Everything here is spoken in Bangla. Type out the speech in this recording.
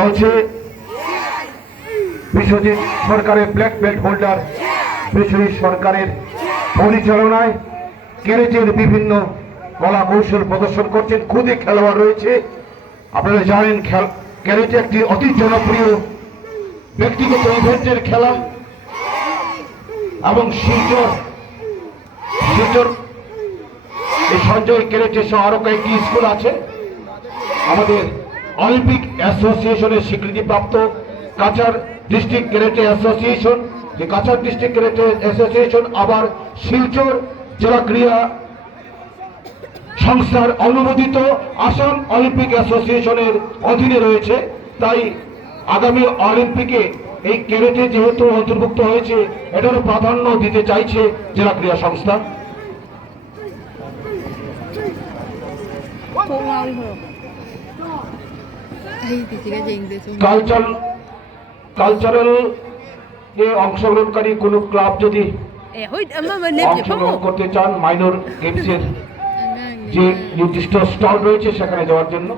চলছে বিশ্বজিৎ সরকারের ব্ল্যাক বেল্ট হোল্ডার বিশ্বজিৎ সরকারের পরিচালনায় ক্যারেটের বিভিন্ন কলা কৌশল প্রদর্শন করছেন। খুদে খেলোয়াড় রয়েছে। আপনারা জানেন ক্যারেটে একটি অতি জনপ্রিয় ব্যক্তিগত ইভেন্টের খেলা এবং শিলচর এই সঞ্জয় ক্যারেটে সহ আরো কয়েকটি স্কুল আছে। আমাদের অলিম্পিক অ্যাসোসিয়েশনের স্বীকৃতিপ্রাপ্ত কাছাড় ডিস্ট্রিক্ট ক্যারেটে অ্যাসোসিয়েশন, যে কাছাড় ডিস্ট্রিক্ট ক্যারেটে অ্যাসোসিয়েশন আবার শিলচর জেলা ক্রীড়া সংস্থার অনুমোদিত আসাম অলিম্পিক অ্যাসোসিয়েশনের অধীনে রয়েছে। তাই আগামী অলিম্পিকে এই ক্যারেটে যেহেতু অন্তর্ভুক্ত হয়েছে, এটারও প্রাধান্য দিতে চাইছে জেলা ক্রীড়া সংস্থা। কালচারাল এ অংশগ্রহণকারী কোন ক্লাব যদি অংশগ্রহণ করতে চান মাইনর গেমসের যে নির্দিষ্ট স্টল রয়েছে সেখানে যাওয়ার জন্য